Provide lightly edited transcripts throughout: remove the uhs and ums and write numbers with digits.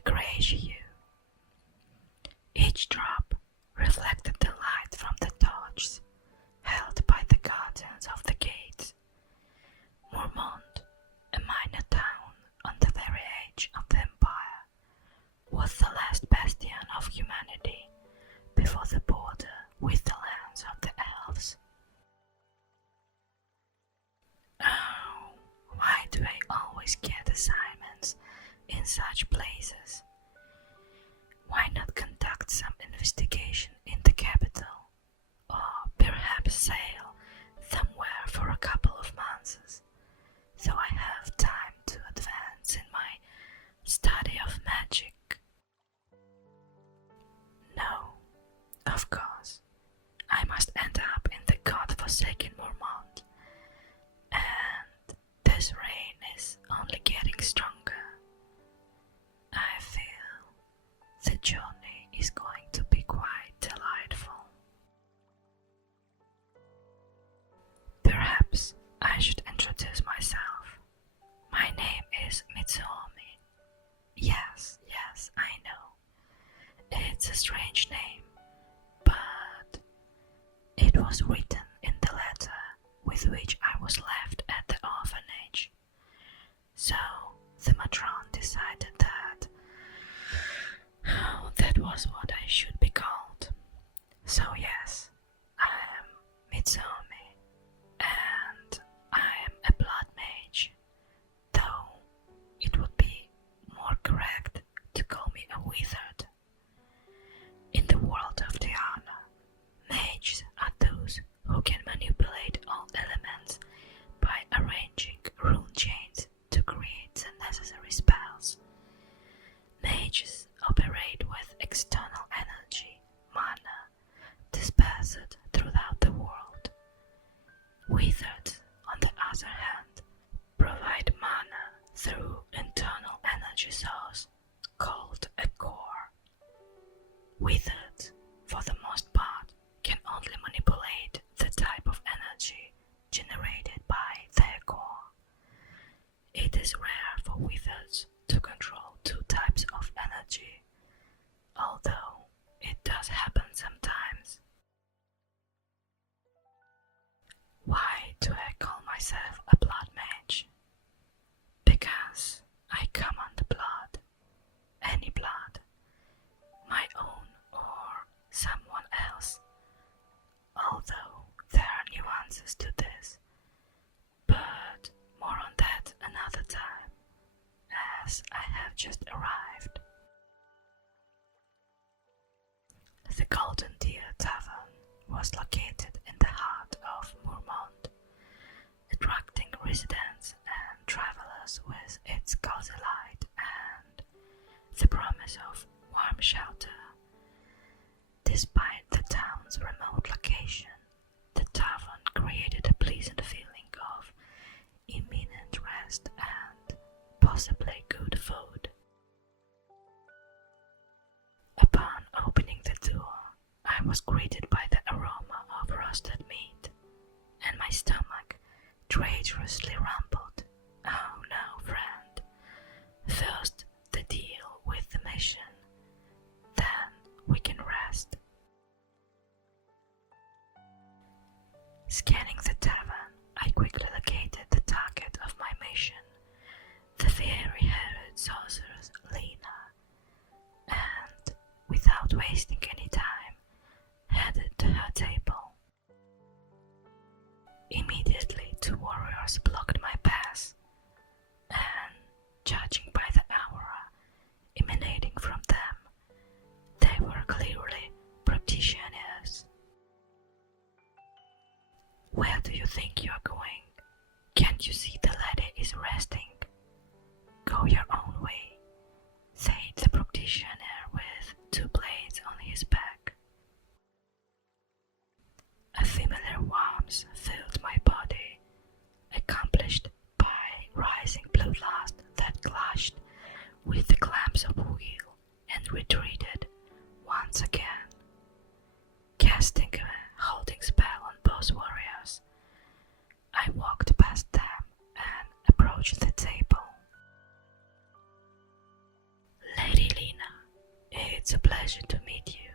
a greyish hue. Each drop reflected the light from the torches held by the guardians of the gates. Mormont, a minor town on the very edge of the empire, was the last bastion of humanity before the border with the lands of the elves. Oh, why do I always get assignments in such places? Why not conduct some investigation in the capital, or perhaps sail somewhere for a couple of months, so I have time to advance in my study of magic? No, of course, I must end up in the god-forsaken Mormont, and this rain is only getting stronger. I feel the journey is going to be quite delightful. Perhaps I should introduce myself. My name is Mitsuomi. Yes, I know. It's a strange name, but it was written in the letter with which I was left at the orphanage. So the matron decided that that was what I should be called. So yes, I am Mitsuomi, and I am a blood mage, though it would be more correct to call me a wizard. In the world of Diana, mages are those who can manipulate all elements by arranging rune chains to create the necessary spells. Mages operate with external energy, mana, dispersed throughout the world. Wizards, on the other hand, provide mana through internal energy source called a core. Wizards, for the most part, can only manipulate the type of energy generated by their core. It is rare for wizards to control two types of energy, although it does happen sometimes. Why do I call myself a blood mage? Because I come on the blood, any blood, my own or someone else, although there are nuances to this, but more on that another time, as I have just arrived. The Golden Deer Tavern was located in the heart of Mormont, attracting residents and travelers with its cozy light and the promise of warm shelter. Despite the town's remote location, the tavern created a pleasant feeling of imminent rest and possibly good food. Upon opening the door, I was greeted by the aroma of roasted meat, and my stomach traitorously rumbled. Oh no, friend. First the deal with the mission, then we can rest. Scanning the tavern, I quickly located the target of my mission, the fiery-haired sorceress Lena, and, without wasting any time, headed to her table. Immediately, two warriors blocked my path, and, judging by the aura emanating from them, they were clearly practitioners. Where do you think you are going? Can't you see the lady is resting? Go your own way, said the practitioner with two blades on his back. A familiar warmth filled my body, accomplished by rising bloodlust that clashed with the clamps of wheel and retreated once again. Casting a holding spell on both warriors, I walked past them and approached the table. It's a pleasure to meet you.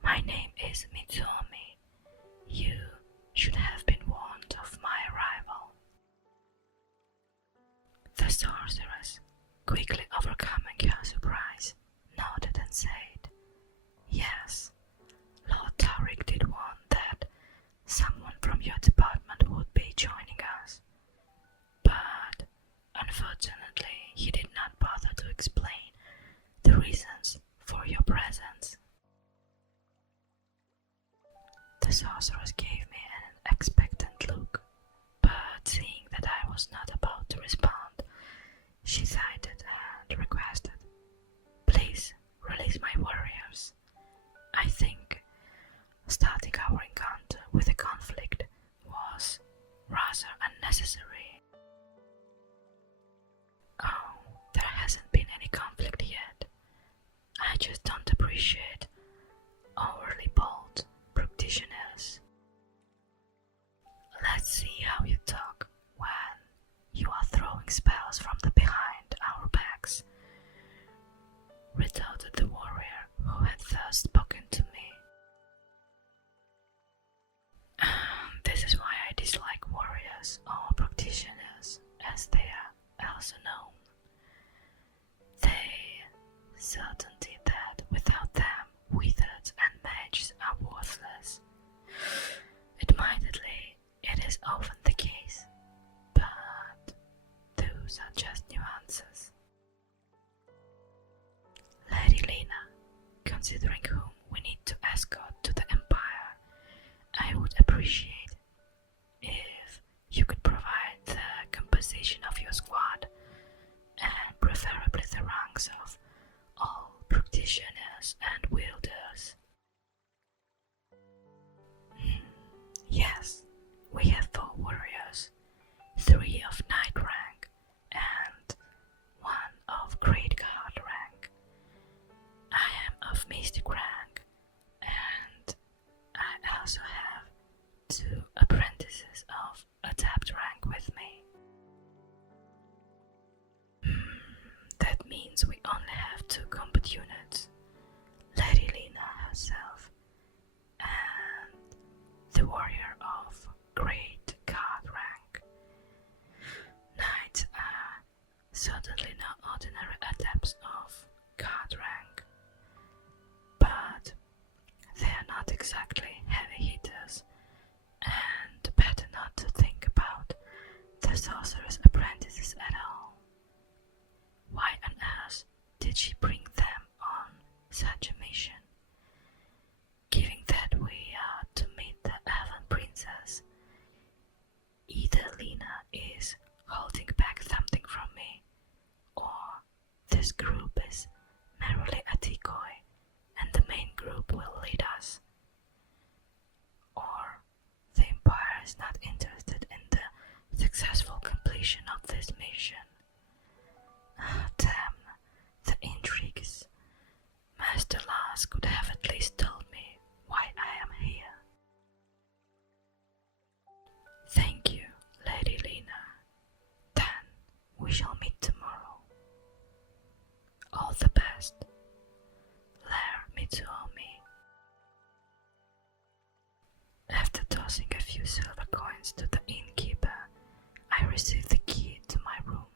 My name is Mitsumi. You should have been warned of my arrival. The sorceress, quickly overcoming her surprise, nodded and said, "Yes, Lord Tariq did warn that someone from your department would be joining us. But unfortunately, he did not bother to explain the reasons for your presence." The sorceress gave me an expectant look, but seeing that I was not about to respond, she sighed and requested, "Please release my warriors. I think starting our encounter with a conflict was rather unnecessary." "Oh, there hasn't been any conflict yet. I just don't appreciate overly bold practitioners. Let's see how you talk when you are throwing spells from the behind our backs," retorted the warrior who had first spoken to me. This is why I dislike warriors or practitioners, as they are also known. They certainty that without them, wizards and mages are worthless. Admittedly, it is often the case, but those are just nuances. Lady Lena, considering whom we need to escort to the Empire, I would appreciate if you could provide the composition of your squad, and preferably the ranks of all practitioners and wielders. Yes, we have 4 warriors, 3 of knight rank and 1 of great guard rank. I am of mystic rank, and I also have 2 apprentices of adept rank with me. That means we only have 2 combat units, Lady Lena herself and the warrior of great guard rank. Knights are certainly no ordinary adepts of guard rank, but they are not exactly heavy hitters, and better not to think about the sorcerer's apprentices at all. Why on earth did she bring them on such a mission? Given that we are to meet the Elven Princess, either Lena is holding back something from me, or this group is merely a decoy and the main group will lead us. Or the Empire is not interested in the successful completion of this mission. Damn, the intrigues. Master Lars could have at least told me why I am here. Thank you, Lady Lena. Then we shall meet tomorrow. All the best, Lair Mitsuomi. After tossing a few silver coins to the innkeeper, I received the key to my room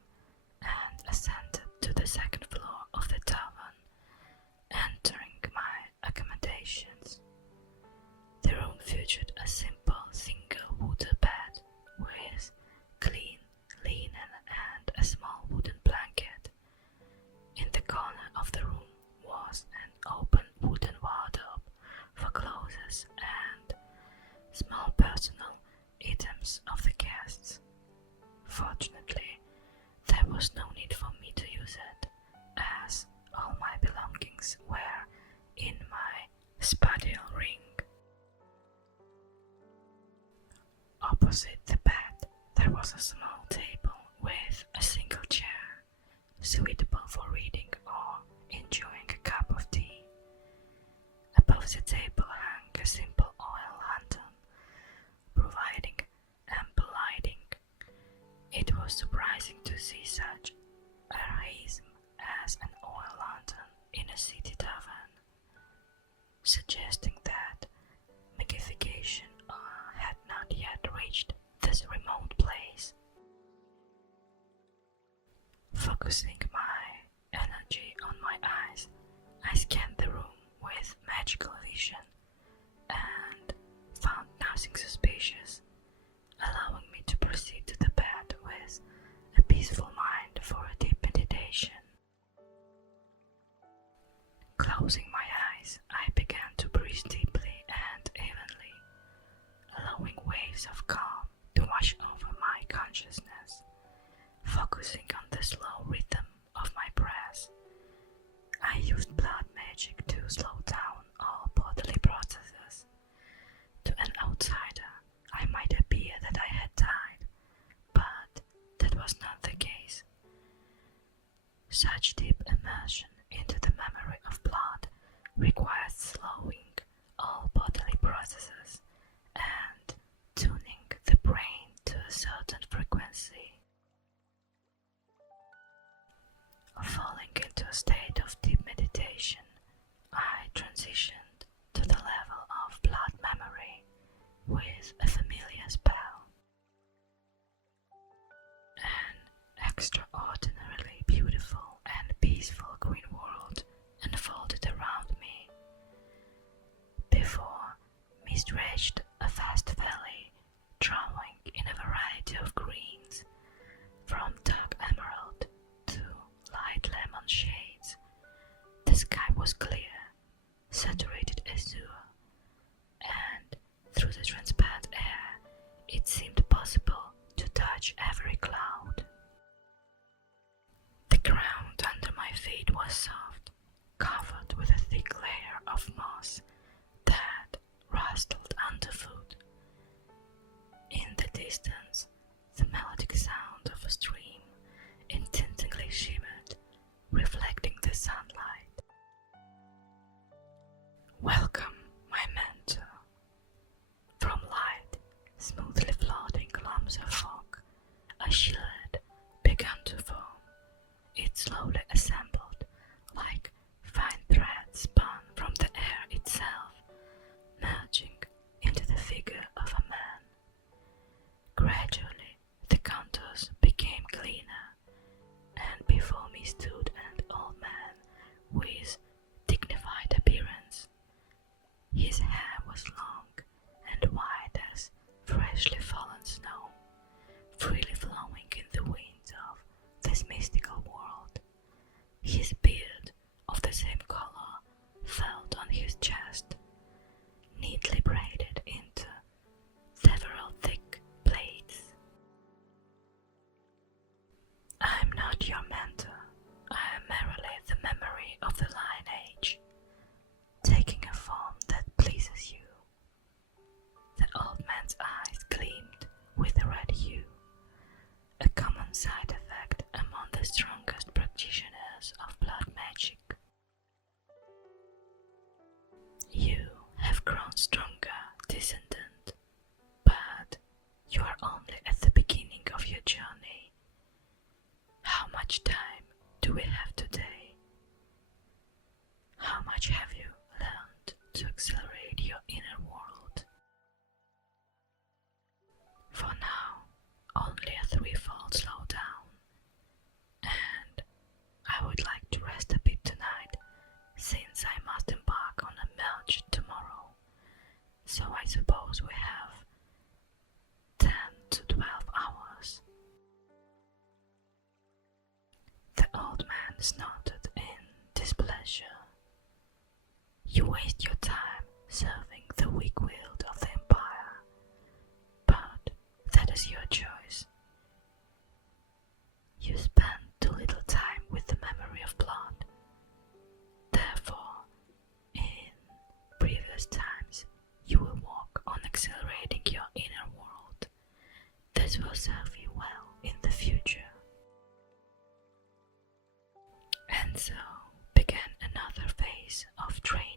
and ascended to the 2nd floor of the tavern, entering my accommodations. The room featured a simple single wooden bed with clean linen and a small wooden blanket. In the corner of the room was an open wooden wardrobe for clothes and small personal items of the guests. Fortunately, there was no need for me to use it, as all my belongings were in my spatial ring. Opposite the bed, there was a small table with a single chair, suitable for reading or enjoying a cup of tea. Above the table hung a simple oil lantern, providing ample lighting. It was surprising to see such heroism as an oil lantern in a city tavern. suggesting that magnification had not yet reached this remote place. Focusing my energy on my eyes, I scanned the room with magical vision and found nothing suspicious, allowing me to proceed to the bed with a peaceful mind for a deep meditation. Closing my eyes, I began to breathe deeply and evenly, allowing waves of calm to wash over my consciousness. Focusing on the slow rhythm of my breath, I used blood magic to slow down all bodily processes. To an outsider, I might appear that I had died, but that was not the case. Such deep immersion into the memory of blood requires slowing all bodily processes and tuning the brain to a certain frequency. Falling into a state of deep meditation, I transitioned to the level of blood memory with a familiar spell. An extraordinarily beautiful and peaceful green world unfolded around me. Before me stretched a vast valley, drawing in a variety of greens, from dark emerald to light lemon shades. The sky was clear, saturated azure, and through the transparent air it seemed possible to touch every cloud. The ground under my feet was soft, covered with a thick layer of moss that rustled underfoot. In the distance, the melodic sound of a stream tintingly shimmered, reflecting the sunlight. Welcome, my mentor. From light, smoothly floating clumps of fog, a shielded began to form. It slowly assembled, like fine threads spun from the air itself, merging into the figure of a man. Gradually, the contours became cleaner, and before me stood an old man with dignified appearance. His hair was long and white as freshly fallen snow, freely flowing in the winds of this mystical world. His beard, of the same color, fell on his chest, neatly braided into several thick plaits. I am not your mentor. I am merely the memory of the lineage, taking a form that pleases you. The old man's eyes gleamed with a red hue, a common side effect among the strongest practitioners of blood magic. You have grown stronger, descendant, but you are only at the beginning of your journey. How much time do we have today? How much have you learned to accelerate your inner world? For now, only a threefold slowdown, and I would like to rest a bit tonight, since I must embark on a march tomorrow, so I suppose we have 10 to 12 hours. The old man snorted in displeasure. You waste your time serving the weak-willed of the Empire, but that is your choice. You spend too little time with the memory of blood. Therefore, in previous times, you will work on accelerating your inner world. This will serve you well in the future. And so began another phase of training.